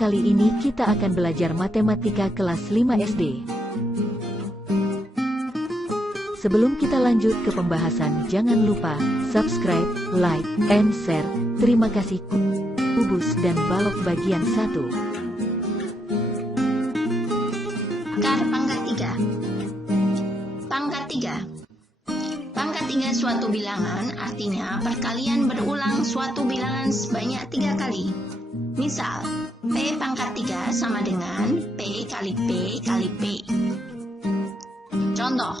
Kali ini kita akan belajar matematika kelas 5 SD. Sebelum kita lanjut ke pembahasan, jangan lupa subscribe, like, and share. Terima kasih. Kubus dan balok bagian 1. Akar pangkat 3. Pangkat 3. Pangkat 3 suatu bilangan artinya perkalian berulang suatu bilangan sebanyak 3 kali. Misal, P pangkat 3 sama dengan P kali P kali P. Contoh,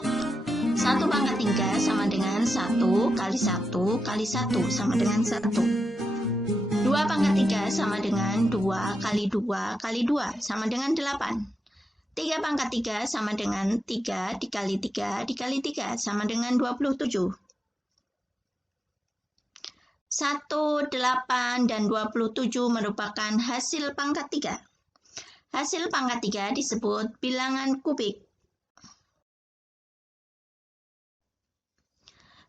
1 pangkat 3 sama dengan 1 kali 1 kali 1 sama dengan 1. 2 pangkat 3 sama dengan 2 kali 2 kali 2 sama dengan 8. 3 pangkat 3 sama dengan 3 dikali 3 dikali 3 sama dengan 27. 1, 8, dan 27 merupakan hasil pangkat 3. Hasil pangkat 3 disebut bilangan kubik.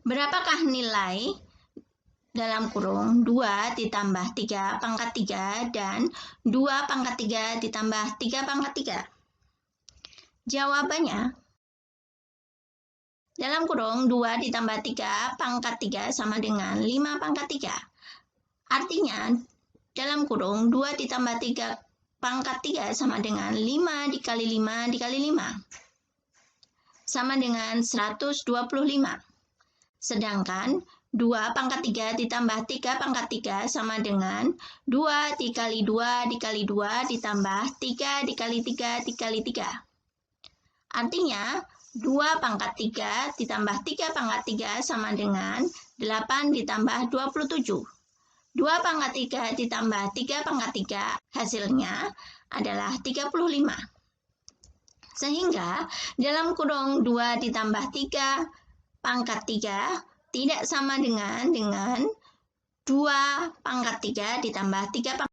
Berapakah nilai dalam kurung 2 ditambah 3 pangkat 3 dan 2 pangkat 3 ditambah 3 pangkat 3? Jawabannya, dalam kurung 2 ditambah 3 pangkat 3 sama dengan 5 pangkat 3. Artinya, dalam kurung 2 ditambah 3 pangkat 3 sama dengan 5 dikali 5 dikali 5. Sama dengan 125. Sedangkan 2 pangkat 3 ditambah 3 pangkat 3 sama dengan 2 dikali 2 dikali 2 ditambah 3 dikali 3 dikali 3. Artinya, 2 pangkat 3 ditambah 3 pangkat 3 sama dengan 8 ditambah 27. 2 pangkat 3 ditambah 3 pangkat 3 hasilnya adalah 35. Sehingga dalam kurung 2 ditambah 3 pangkat 3 tidak sama dengan 2 pangkat 3 ditambah 3 pangkat.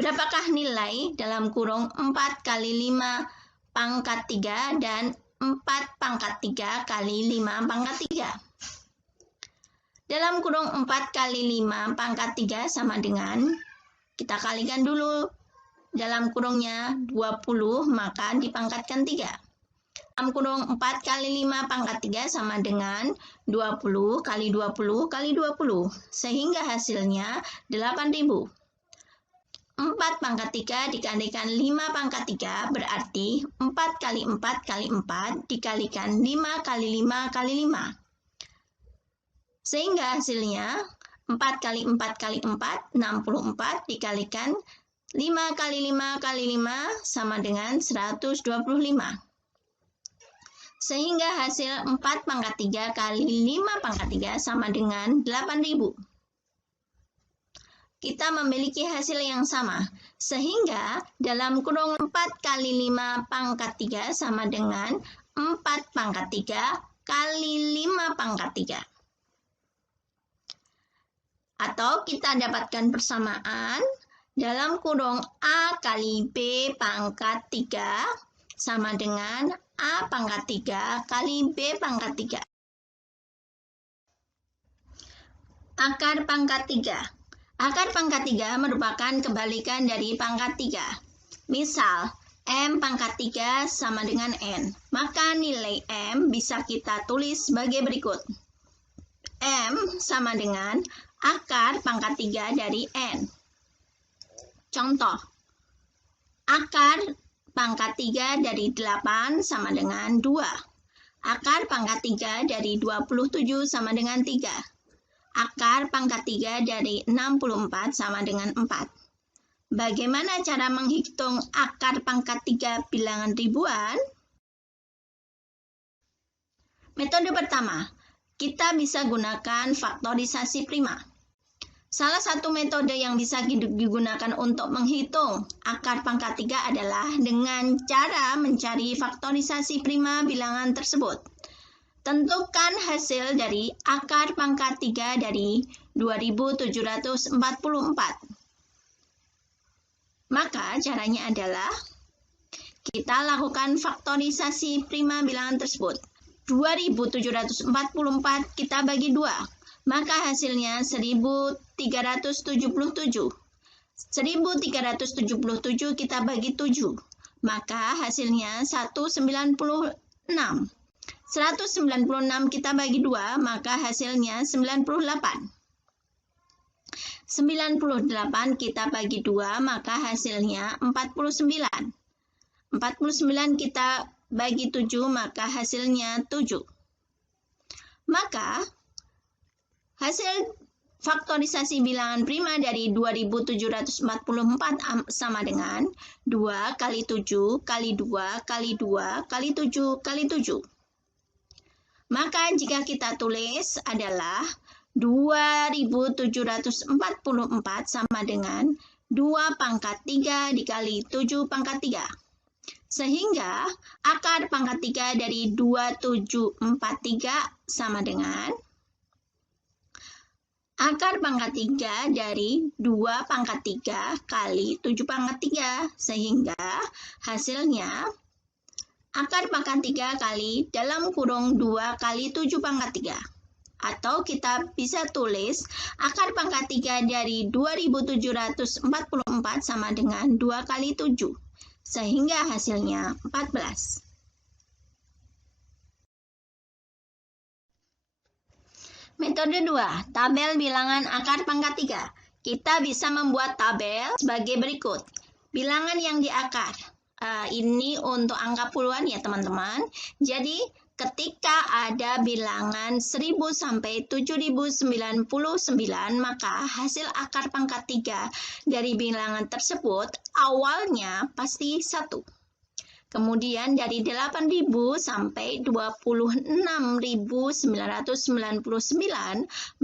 Berapakah nilai dalam kurung 4 kali 5 pangkat 3 dan 4 pangkat 3 kali 5 pangkat 3? Dalam kurung 4 kali 5 pangkat 3 sama dengan, kita kalikan dulu dalam kurungnya 20, maka dipangkatkan 3. Dalam kurung 4 kali 5 pangkat 3 sama dengan 20 kali 20 kali 20, sehingga hasilnya 8.000. 4 pangkat 3 dikalikan 5 pangkat 3 berarti 4 kali 4 kali 4 dikalikan 5 kali 5 kali 5. Sehingga hasilnya 4 kali 4 kali 4, 64 dikalikan 5 kali 5 kali 5 sama dengan 125. Sehingga hasil 4 pangkat 3 kali 5 pangkat 3 sama dengan 8.000. Kita memiliki hasil yang sama, sehingga dalam kurung 4 kali 5 pangkat 3 sama dengan 4 pangkat 3 kali 5 pangkat 3. Atau kita dapatkan persamaan dalam kurung A kali B pangkat 3 sama dengan A pangkat 3 kali B pangkat 3. Akar pangkat 3. Akar pangkat 3 merupakan kebalikan dari pangkat 3. Misal, M pangkat 3 sama dengan N. Maka nilai M bisa kita tulis sebagai berikut. M sama dengan akar pangkat 3 dari N. Contoh, akar pangkat 3 dari 8 sama dengan 2. Akar pangkat 3 dari 27 sama dengan 3. Akar pangkat 3 dari 64 sama dengan 4. Bagaimana cara menghitung akar pangkat 3 bilangan ribuan? Metode pertama, kita bisa gunakan faktorisasi prima. Salah satu metode yang bisa digunakan untuk menghitung akar pangkat 3 adalah dengan cara mencari faktorisasi prima bilangan tersebut. Tentukan hasil dari akar pangkat 3 dari 2744. Maka caranya adalah kita lakukan faktorisasi prima bilangan tersebut. 2744 kita bagi 2. maka hasilnya 1377. 1377 kita bagi 7, maka hasilnya 196. 196 kita bagi 2, maka hasilnya 98. 98 kita bagi 2, maka hasilnya 49. 49 kita bagi 7, maka hasilnya 7. Maka hasil faktorisasi bilangan prima dari 2744 sama dengan 2 kali 7 kali 2 kali 2 kali 7 kali 7. Maka jika kita tulis adalah 2744 sama dengan 2 pangkat 3 dikali 7 pangkat 3. Sehingga akar pangkat 3 dari 2743 sama dengan akar pangkat 3 dari 2 pangkat 3 kali 7 pangkat 3. Sehingga hasilnya akar pangkat 3 kali dalam kurung 2 kali 7 pangkat 3. Atau kita bisa tulis akar pangkat 3 dari 2744 sama dengan 2 kali 7. Sehingga hasilnya 14. Metode 2, tabel bilangan akar pangkat 3. Kita bisa membuat tabel sebagai berikut. Bilangan yang diakar. Ini untuk angka puluhan ya teman-teman. Jadi ketika ada bilangan 1000 sampai 7099, maka hasil akar pangkat 3 dari bilangan tersebut awalnya pasti 1. Kemudian dari 8.000 sampai 26.999,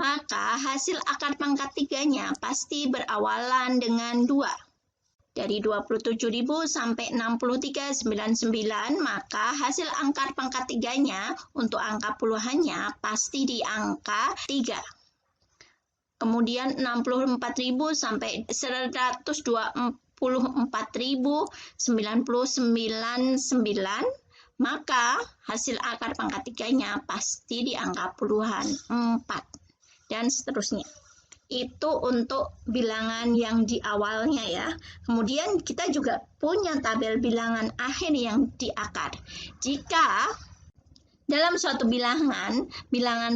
maka hasil akar pangkat 3-nya pasti berawalan dengan 2. Dari 27.000 sampai 63.99, maka hasil akar pangkat 3-nya untuk angka puluhannya pasti di angka 3. Kemudian 64.000 sampai 124.099, maka hasil akar pangkat 3-nya pasti di angka puluhan 4. Dan seterusnya. Itu untuk bilangan yang di awalnya ya. Kemudian kita juga punya tabel bilangan akhir yang diakar. Jika dalam suatu bilangan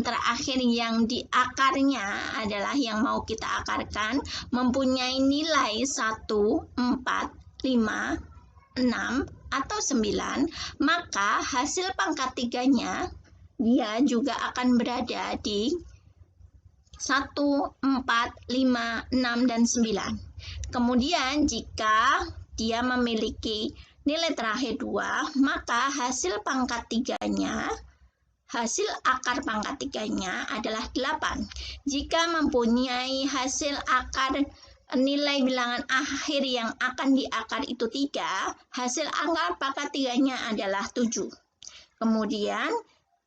terakhir yang diakarnya adalah yang mau kita akarkan mempunyai nilai 1, 4, 5, 6, atau 9, maka hasil pangkat 3-nya dia juga akan berada di 1, 4, 5, 6, dan 9. Kemudian jika dia memiliki nilai terakhir 2, maka hasil pangkat 3-nya, hasil akar pangkat 3-nya adalah 8. Jika mempunyai hasil akar nilai bilangan akhir yang akan diakar itu 3, hasil akar pangkat 3-nya adalah 7. Kemudian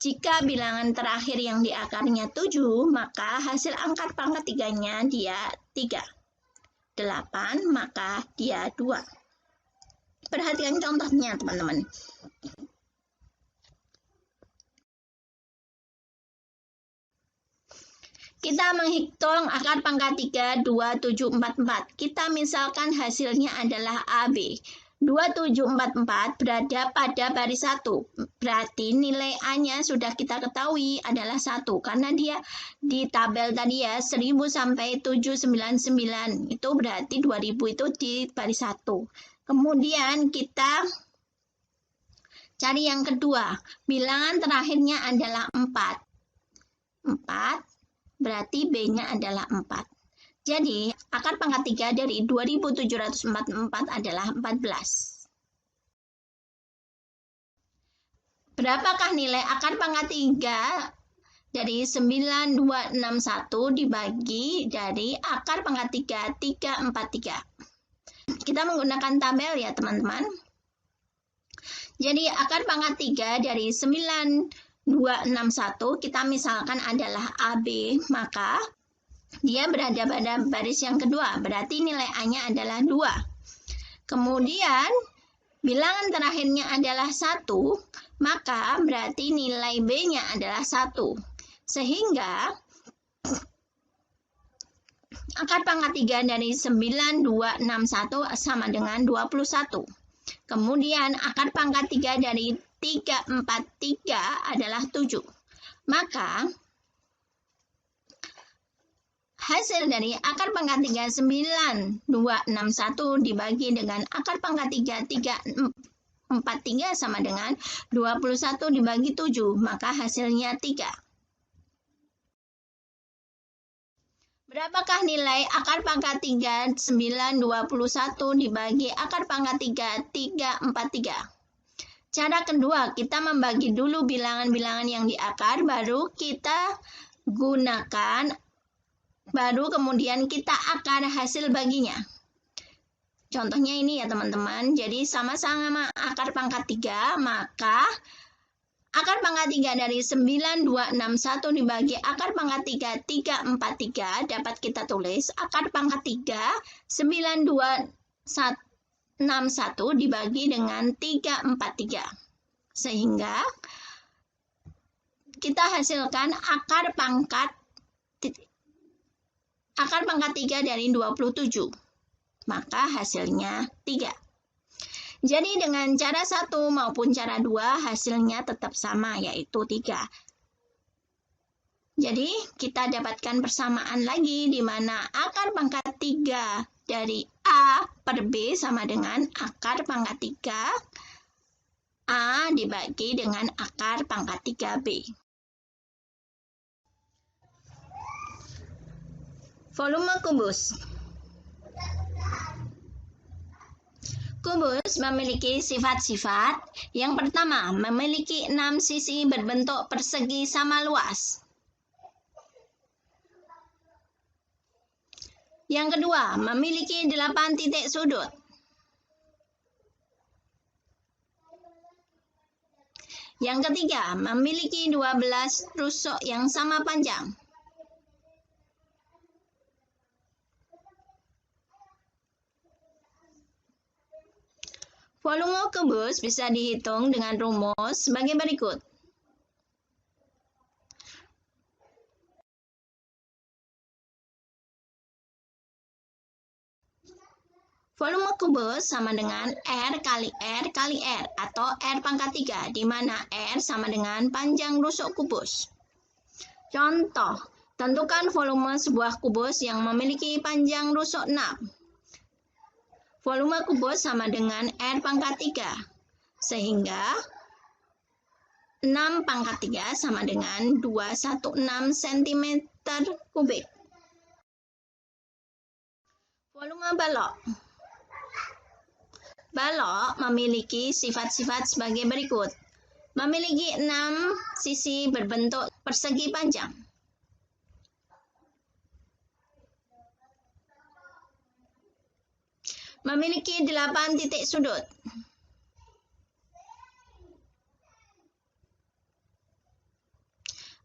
jika bilangan terakhir yang diakarnya 7, maka hasil akar pangkat 3-nya dia 3. 8, maka dia 2. Perhatikan contohnya, teman-teman. Kita menghitung akar pangkat 3, 2, 7, 4, 4. Kita misalkan hasilnya adalah AB. 2744 berada pada baris 1. Berarti nilai A-nya sudah kita ketahui adalah 1. Karena dia di tabel tadi ya 1000 sampai 799. Itu berarti 2000 itu di baris 1. Kemudian kita cari yang kedua. Bilangan terakhirnya adalah 4. 4 berarti B-nya adalah 4. Jadi, akar pangkat 3 dari 2744 adalah 14. Berapakah nilai akar pangkat 3 dari 9261 dibagi dari akar pangkat 3, 343? Kita menggunakan tabel ya, teman-teman. Jadi, akar pangkat 3 dari 9261 kita misalkan adalah AB, maka dia berada pada baris yang kedua, berarti nilai A-nya adalah 2. Kemudian, bilangan terakhirnya adalah 1, maka berarti nilai B-nya adalah 1. Sehingga, akar pangkat 3 dari 9261 sama dengan 21. Kemudian akar pangkat 3 dari 343 adalah 7. Maka hasil dari akar pangkat 3 9261 dibagi dengan akar pangkat 3 343 sama dengan 21 dibagi 7, maka hasilnya 3. Berapakah nilai akar pangkat 3 921 dibagi akar pangkat 3 343? Cara kedua, kita membagi dulu bilangan-bilangan yang di akar, baru kemudian kita akar hasil baginya. Contohnya ini ya teman-teman, jadi sama-sama akar pangkat 3, maka akar pangkat 3 dari 9261 dibagi akar pangkat 3 343 dapat kita tulis akar pangkat 3 9261 dibagi dengan 343. Sehingga kita hasilkan akar pangkat 3 dari 27. Maka hasilnya 3. Jadi dengan cara 1 maupun cara 2 hasilnya tetap sama, yaitu 3. Jadi kita dapatkan persamaan lagi di mana akar pangkat 3 dari A per B sama dengan akar pangkat 3 A dibagi dengan akar pangkat 3B. Volume kubus. Kubus memiliki sifat-sifat. Yang pertama, memiliki 6 sisi berbentuk persegi sama luas. Yang kedua, memiliki 8 titik sudut. Yang ketiga, memiliki 12 tusuk yang sama panjang. Volume kubus bisa dihitung dengan rumus sebagai berikut. Volume kubus sama dengan R kali R kali R atau R pangkat 3, di mana R sama dengan panjang rusuk kubus. Contoh, tentukan volume sebuah kubus yang memiliki panjang rusuk 6. Volume kubus sama dengan R pangkat 3, sehingga 6 pangkat 3 sama dengan 216 cm kubik. Volume balok. Balok memiliki sifat-sifat sebagai berikut. Memiliki 6 sisi berbentuk persegi panjang. Memiliki 8 titik sudut.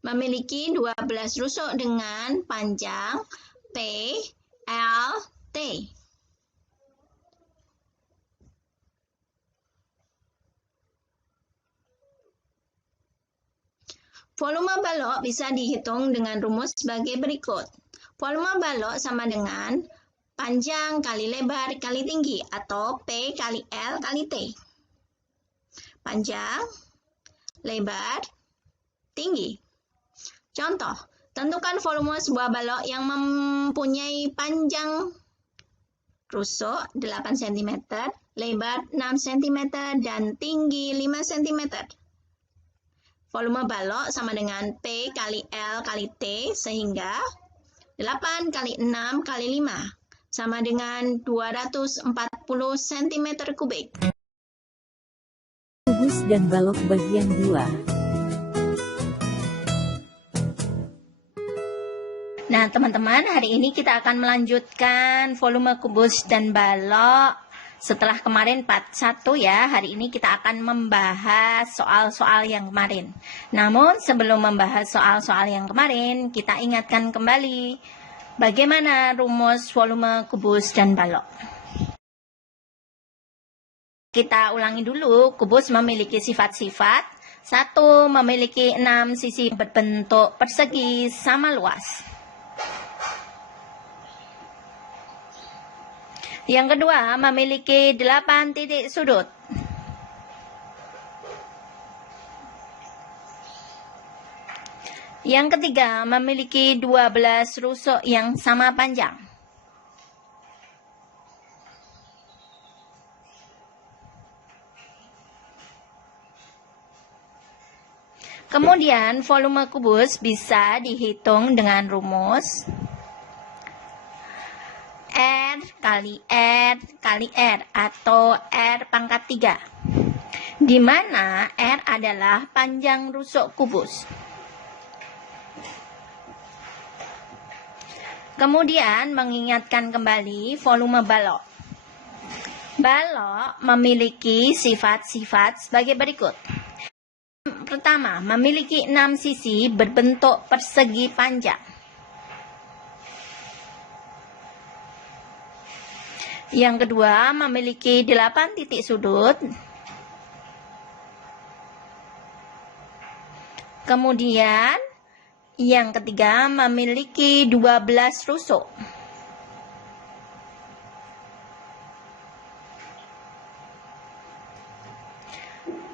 Memiliki 12 rusuk dengan panjang P, L, T. Volume balok bisa dihitung dengan rumus sebagai berikut. Volume balok sama dengan panjang kali lebar kali tinggi atau P kali L kali T. Panjang, lebar, tinggi. Contoh, tentukan volume sebuah balok yang mempunyai panjang rusuk 8 cm, lebar 6 cm, dan tinggi 5 cm. Volume balok sama dengan P kali L kali T, sehingga 8 kali 6 kali 5 sama dengan 240 cm kubik. Kubus dan balok bagian 2. Nah, teman-teman, hari ini kita akan melanjutkan volume kubus dan balok. Setelah kemarin part 1 ya, hari ini kita akan membahas soal-soal yang kemarin. Namun, sebelum membahas soal-soal yang kemarin, kita ingatkan kembali bagaimana rumus volume kubus dan balok. Kita ulangi dulu, kubus memiliki sifat-sifat. 1. Memiliki 6 sisi berbentuk persegi sama luas. Yang kedua, memiliki 8 titik sudut. Yang ketiga, memiliki 12 rusuk yang sama panjang. Kemudian, volume kubus bisa dihitung dengan rumus R kali R kali R atau R pangkat 3, di mana R adalah panjang rusuk kubus. Kemudian, mengingatkan kembali volume balok. Balok memiliki sifat-sifat sebagai berikut. Pertama, memiliki 6 sisi berbentuk persegi panjang. Yang kedua, memiliki 8 titik sudut. Kemudian, yang ketiga, memiliki 12 rusuk.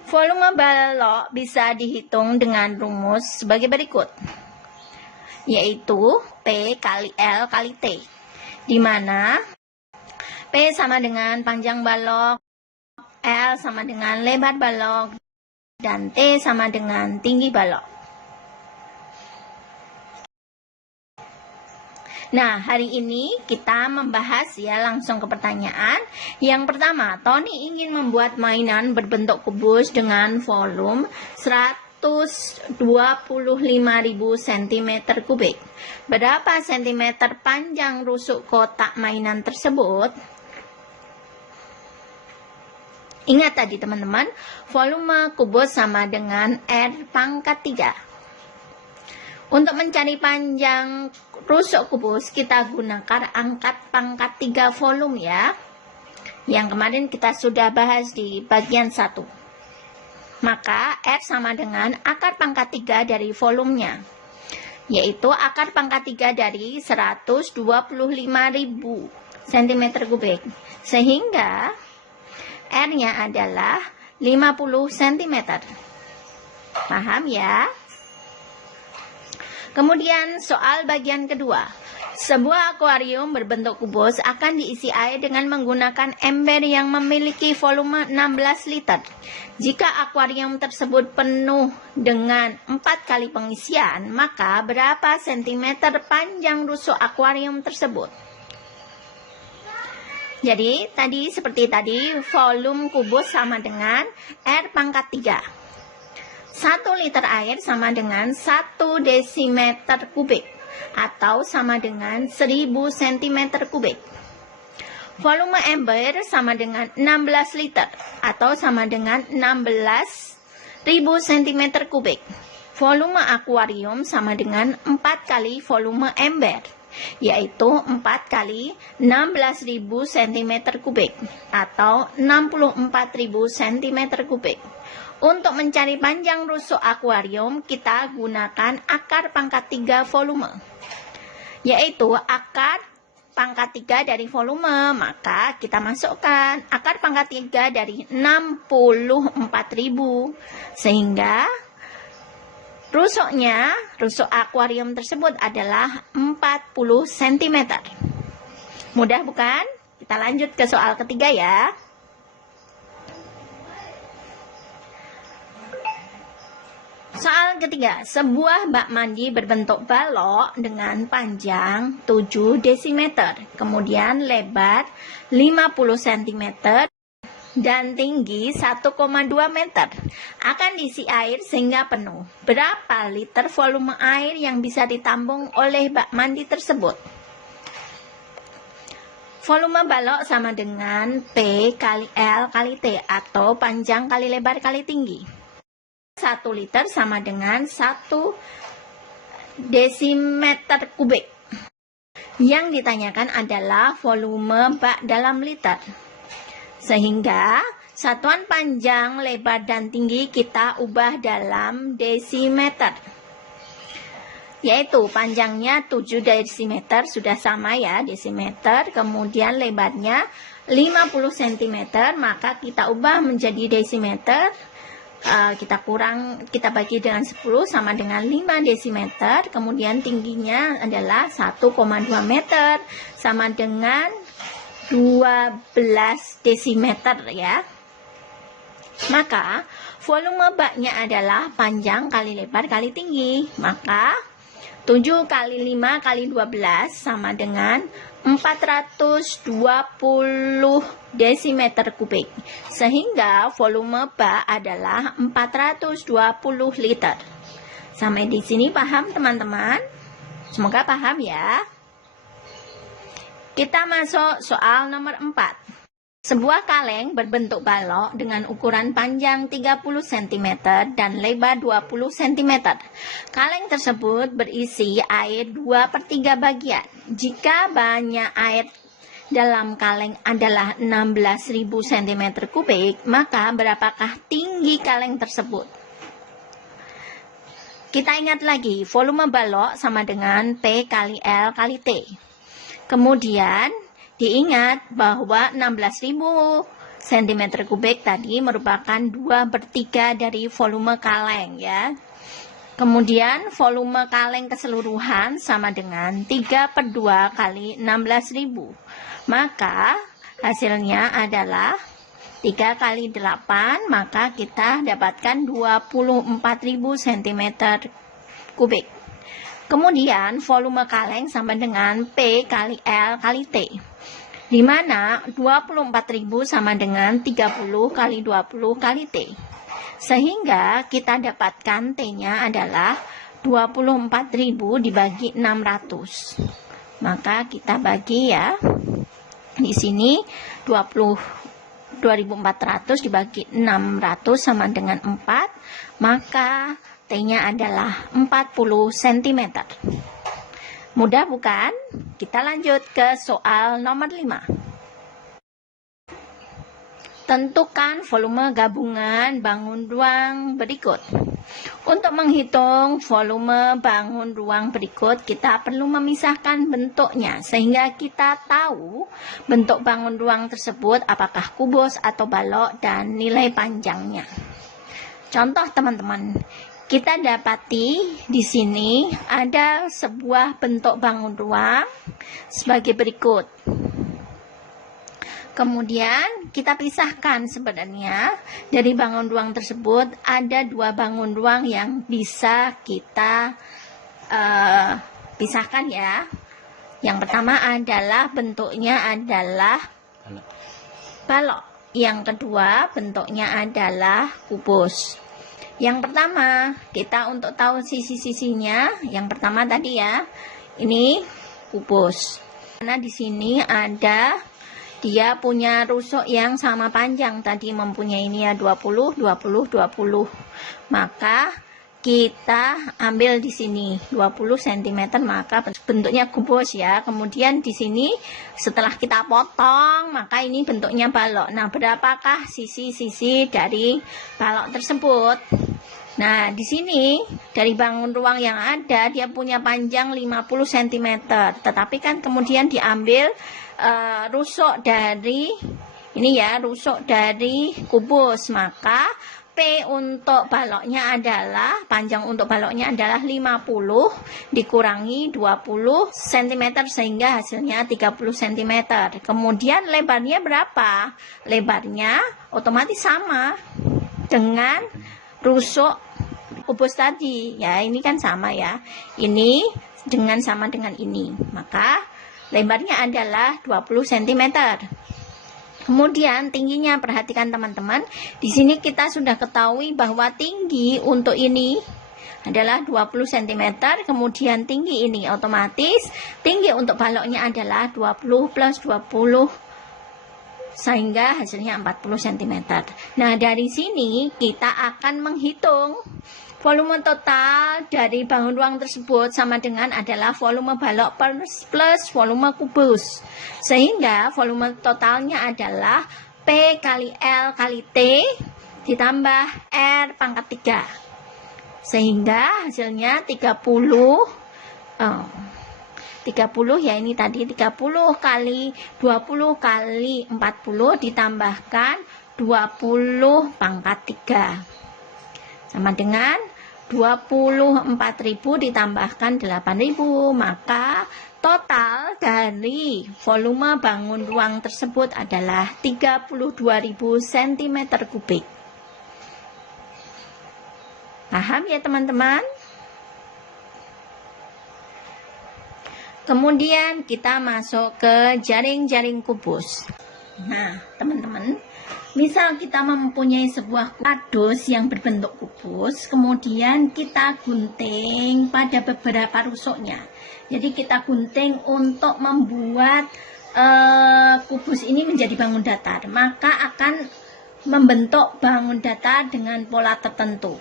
Volume balok bisa dihitung dengan rumus sebagai berikut, yaitu P kali L kali T, di mana P sama dengan panjang balok, L sama dengan lebar balok, dan T sama dengan tinggi balok. Nah, hari ini kita membahas ya langsung ke pertanyaan. Yang pertama, Tony ingin membuat mainan berbentuk kubus dengan volume 125.000 cm3. Berapa cm panjang rusuk kotak mainan tersebut? Ingat tadi teman-teman, volume kubus sama dengan R pangkat 3. Untuk mencari panjang rusuk kubus, kita gunakan angkat pangkat 3 volume ya. Yang kemarin kita sudah bahas di bagian 1. Maka R sama dengan akar pangkat 3 dari volumenya, yaitu akar pangkat 3 dari 125.000 cm3. Sehingga R-nya adalah 50 cm. Paham ya? Kemudian soal bagian kedua. Sebuah akuarium berbentuk kubus akan diisi air dengan menggunakan ember yang memiliki volume 16 liter. Jika akuarium tersebut penuh dengan 4 kali pengisian, maka berapa sentimeter panjang rusuk akuarium tersebut? Jadi, seperti tadi, volume kubus sama dengan R pangkat 3. 1 liter air sama dengan 1 desimeter kubik atau sama dengan 1000 cm3. Volume ember sama dengan 16 liter atau sama dengan 16.000 cm3. Volume akuarium sama dengan 4 kali volume ember, yaitu 4 kali 16.000 cm3 atau 64.000 cm3. Untuk mencari panjang rusuk akuarium, kita gunakan akar pangkat 3 volume, yaitu akar pangkat 3 dari volume. Maka kita masukkan akar pangkat 3 dari 64.000, sehingga rusuk akuarium tersebut adalah 40 cm. Mudah bukan? Kita lanjut ke soal ketiga ya. Soal ketiga, sebuah bak mandi berbentuk balok dengan panjang 7 desimeter, kemudian lebar 50 cm dan tinggi 1,2 meter, akan diisi air sehingga penuh. Berapa liter volume air yang bisa ditampung oleh bak mandi tersebut? Volume balok sama dengan P kali L kali T atau panjang kali lebar kali tinggi. 1 liter sama dengan 1 desimeter kubik. Yang ditanyakan adalah volume bak dalam liter. Sehingga satuan panjang, lebar, dan tinggi kita ubah dalam desimeter. yaitu panjangnya 7 desimeter, sudah sama ya, desimeter, kemudian lebarnya 50 cm, maka kita ubah menjadi desimeter. Kita bagi dengan 10 sama dengan 5 desimeter, kemudian tingginya adalah 1,2 meter sama dengan 12 desimeter ya. Maka volume baknya adalah panjang kali lebar kali tinggi. Maka 7 kali 5 kali 12 sama dengan 420 desimeter kubik. Sehingga volume bak adalah 420 liter. Sampai di sini paham teman-teman? Semoga paham ya. Kita masuk soal nomor 4. Sebuah kaleng berbentuk balok dengan ukuran panjang 30 cm dan lebar 20 cm. Kaleng tersebut berisi air 2/3 bagian. Jika banyak air dalam kaleng adalah 16.000 cm kubik, maka berapakah tinggi kaleng tersebut? Kita ingat lagi, volume balok sama dengan P kali L kali T. Kemudian diingat bahwa 16.000 cm kubik tadi merupakan 2/3 dari volume kaleng ya. Kemudian volume kaleng keseluruhan sama dengan 3/2 kali 16.000. Maka hasilnya adalah 3 kali 8, maka kita dapatkan 24.000 cm kubik. Kemudian volume kaleng sama dengan P kali L kali T, di mana 24.000 sama dengan 30 kali 20 kali T. Sehingga kita dapatkan T-nya adalah 24.000 dibagi 600. Maka kita bagi ya. Di sini 2400 dibagi 600 sama dengan 4, maka T-nya adalah 40 cm. Mudah bukan? Kita lanjut ke soal nomor 5. Tentukan volume gabungan bangun ruang berikut. Untuk menghitung volume bangun ruang berikut, kita perlu memisahkan bentuknya sehingga kita tahu bentuk bangun ruang tersebut apakah kubus atau balok dan nilai panjangnya. Contoh teman-teman, kita dapati di sini ada sebuah bentuk bangun ruang sebagai berikut. Kemudian kita pisahkan, sebenarnya dari bangun ruang tersebut ada 2 bangun ruang yang bisa kita pisahkan ya. Yang pertama adalah bentuknya adalah balok. Yang kedua bentuknya adalah kubus. Yang pertama, kita untuk tahu sisi-sisinya, yang pertama tadi ya, ini kubus. Karena di sini ada, dia punya rusuk yang sama panjang, tadi mempunyai ini ya 20, 20, 20. Maka kita ambil di sini 20 cm, maka bentuknya kubus ya. Kemudian di sini setelah kita potong, maka ini bentuknya balok. Nah, berapakah sisi-sisi dari balok tersebut? Nah, di sini dari bangun ruang yang ada, dia punya panjang 50 cm. Tetapi kan kemudian diambil rusuk dari ini ya, rusuk dari kubus, maka P untuk baloknya adalah, panjang untuk baloknya adalah 50 dikurangi 20 cm sehingga hasilnya 30 cm. Kemudian lebarnya berapa? Lebarnya otomatis sama dengan rusuk kubus tadi. Ya, ini kan sama ya. Ini sama dengan ini. Maka lebarnya adalah 20 cm. Kemudian tingginya, perhatikan teman-teman. Di sini kita sudah ketahui bahwa tinggi untuk ini adalah 20 cm. Kemudian tinggi ini otomatis tinggi untuk baloknya adalah 20 plus 20 sehingga hasilnya 40 cm. Nah, dari sini kita akan menghitung volume total dari bangun ruang tersebut sama dengan adalah volume balok plus volume kubus. Sehingga volume totalnya adalah P kali L kali T ditambah R pangkat 3. Sehingga hasilnya 30 30 ya, ini tadi 30 kali 20 kali 40 ditambahkan 20 pangkat 3 sama dengan 24.000 ditambahkan 8.000, maka total dari volume bangun ruang tersebut adalah 32.000 cm3. Paham ya teman-teman? Kemudian kita masuk ke jaring-jaring kubus. Nah, teman-teman, misal kita mempunyai sebuah kardus yang berbentuk kubus, kemudian kita gunting pada beberapa rusuknya. Jadi kita gunting untuk membuat kubus ini menjadi bangun datar, maka akan membentuk bangun datar dengan pola tertentu.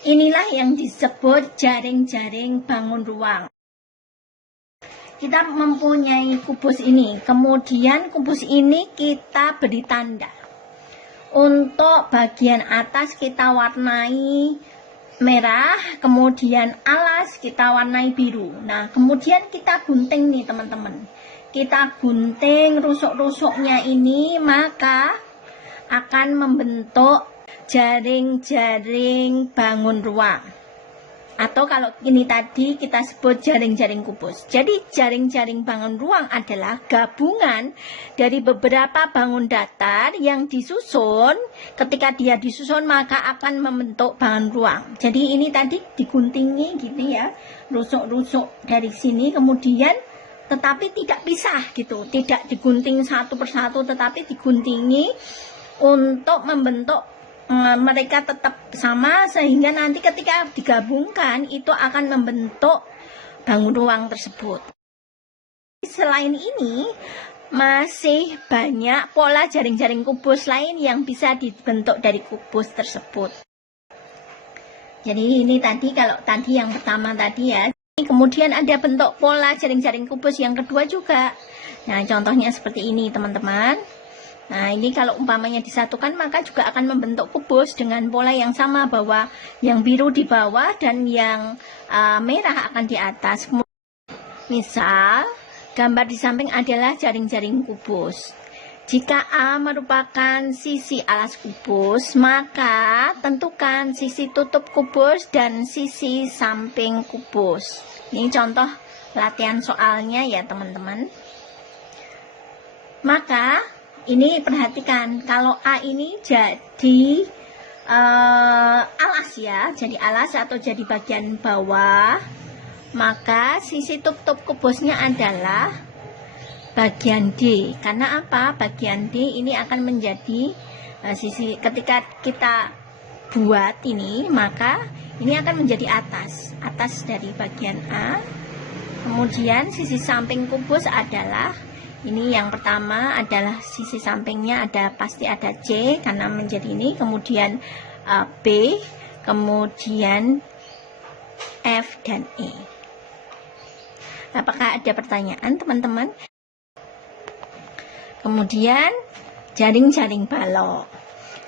Inilah yang disebut jaring-jaring bangun ruang. Kita mempunyai kubus ini, kemudian kubus ini kita beri tanda. Untuk bagian atas kita warnai merah, kemudian alas kita warnai biru. Nah, kemudian kita gunting nih teman-teman. Kita gunting rusuk-rusuknya ini, maka akan membentuk jaring-jaring bangun ruang, atau kalau ini tadi kita sebut jaring-jaring kubus. Jadi jaring-jaring bangun ruang adalah gabungan dari beberapa bangun datar yang disusun. Ketika dia disusun maka akan membentuk bangun ruang. Jadi ini tadi diguntingi gitu ya, rusuk-rusuk dari sini, kemudian tetapi tidak pisah gitu, tidak digunting satu persatu, tetapi diguntingi untuk membentuk mereka tetap sama, sehingga nanti ketika digabungkan itu akan membentuk bangun ruang tersebut. Selain ini masih banyak pola jaring-jaring kubus lain yang bisa dibentuk dari kubus tersebut. Jadi ini tadi, kalau tadi yang pertama tadi ya, kemudian ada bentuk pola jaring-jaring kubus yang kedua juga. Nah, contohnya seperti ini teman-teman. Nah, ini kalau umpamanya disatukan maka juga akan membentuk kubus dengan pola yang sama, bahwa yang biru di bawah dan yang merah akan di atas. Misal, gambar di samping adalah jaring-jaring kubus. Jika A merupakan sisi alas kubus, maka tentukan sisi tutup kubus dan sisi samping kubus. Ini contoh latihan soalnya ya teman-teman. Maka ini perhatikan, kalau A ini jadi alas ya, jadi alas atau jadi bagian bawah, maka sisi tutup kubusnya adalah bagian D. Karena apa? Bagian D ini akan menjadi sisi, ketika kita buat ini, maka ini akan menjadi atas dari bagian A. Kemudian sisi samping kubus adalah ini, yang pertama adalah sisi sampingnya pasti ada C karena menjadi ini, kemudian B, kemudian F dan E. Apakah ada pertanyaan teman-teman? Kemudian jaring-jaring balok.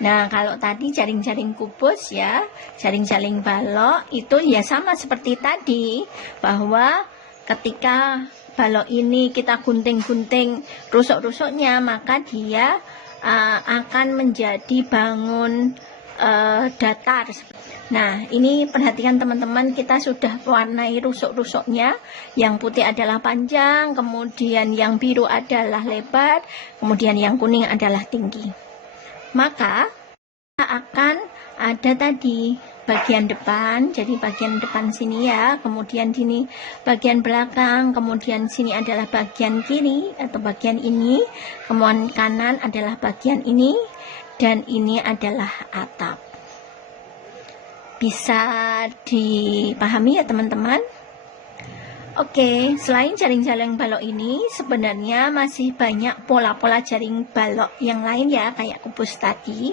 Nah, kalau tadi jaring-jaring kubus ya, jaring-jaring balok itu ya sama seperti tadi, bahwa ketika balok ini kita gunting-gunting rusuk-rusuknya, maka dia akan menjadi bangun datar. Nah, ini perhatikan teman-teman, kita sudah warnai rusuk-rusuknya. Yang putih adalah panjang, kemudian yang biru adalah lebar, kemudian yang kuning adalah tinggi. Maka akan ada tadi bagian depan, jadi bagian depan sini ya, kemudian sini bagian belakang, kemudian sini adalah bagian kiri atau bagian ini, kemudian kanan adalah bagian ini, dan ini adalah atap. Bisa dipahami ya teman-teman? Oke, selain jaring-jaring balok ini, sebenarnya masih banyak pola-pola jaring balok yang lain ya, kayak kubus tadi.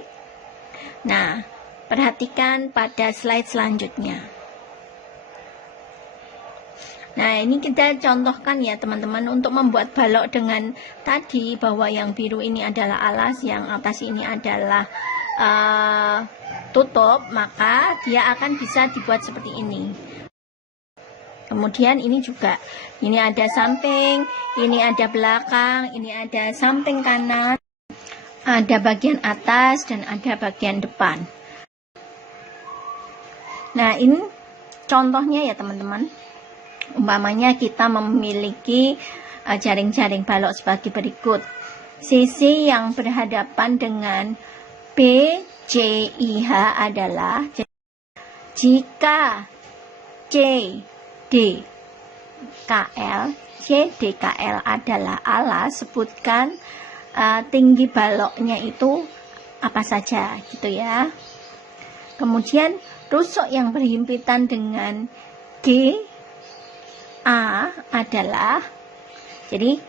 Nah, perhatikan pada slide selanjutnya. Nah, ini kita contohkan ya teman-teman, untuk membuat balok dengan tadi, bahwa yang biru ini adalah alas, yang atas ini adalah tutup, maka dia akan bisa dibuat seperti ini. Kemudian ini juga, ini ada samping, ini ada belakang, ini ada samping kanan, ada bagian atas dan ada bagian depan. Nah, ini contohnya ya teman-teman. Umpamanya kita memiliki jaring-jaring balok sebagai berikut. Sisi yang berhadapan dengan BCIH adalah jika CDKL adalah alas, sebutkan tinggi baloknya itu apa saja gitu ya. Kemudian rusuk yang berhimpitan dengan GA adalah, jadi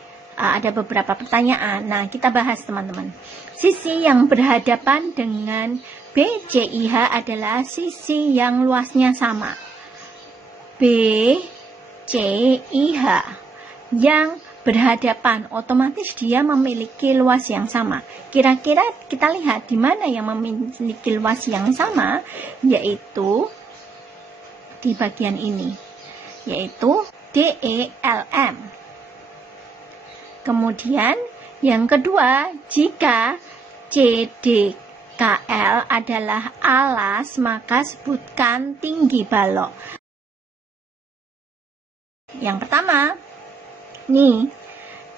ada beberapa pertanyaan. Nah, kita bahas teman-teman. Sisi yang berhadapan dengan BCIH adalah sisi yang luasnya sama. BCIH yang berhadapan, otomatis dia memiliki luas yang sama. Kira-kira kita lihat di mana yang memiliki luas yang sama, yaitu di bagian ini, yaitu DELM. Kemudian yang kedua, jika CDKL adalah alas, maka sebutkan tinggi balok. Yang pertama, nih,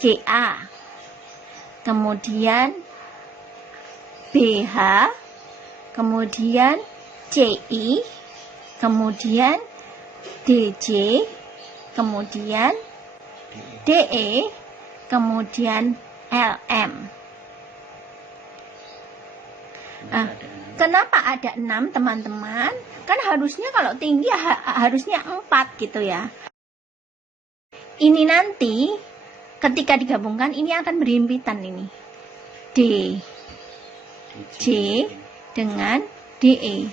CA, kemudian BH, kemudian CI, kemudian DJ, kemudian DE, kemudian LM. Kenapa ada 6 teman-teman? Kan harusnya kalau tinggi harusnya 4 gitu ya. Ini nanti ketika digabungkan ini akan berhimpitan ini. D, J dengan DE.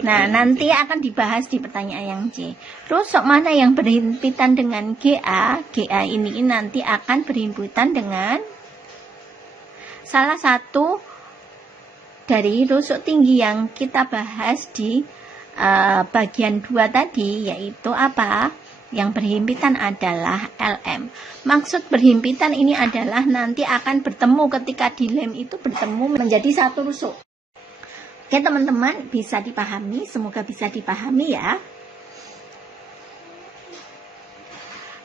Nah, nanti akan dibahas di pertanyaan yang C. Rusuk mana yang berhimpitan dengan GA? GA ini nanti akan berhimpitan dengan salah satu dari rusuk tinggi yang kita bahas di bagian 2 tadi, yaitu apa? Yang berhimpitan adalah LM. Maksud berhimpitan ini adalah nanti akan bertemu ketika dilem itu bertemu menjadi satu rusuk. Oke teman-teman, bisa dipahami? Semoga bisa dipahami ya.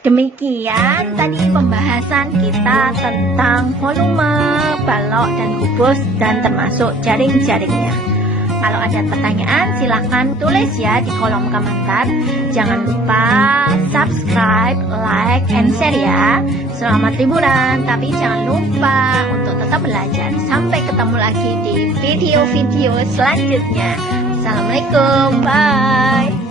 Demikian tadi pembahasan kita tentang volume, balok, dan kubus, dan termasuk jaring-jaringnya. Kalau ada pertanyaan silahkan tulis ya di kolom komentar. Jangan lupa subscribe, like, and share ya. Selamat liburan, tapi jangan lupa untuk tetap belajar. Sampai ketemu lagi di video-video selanjutnya. Assalamualaikum, bye.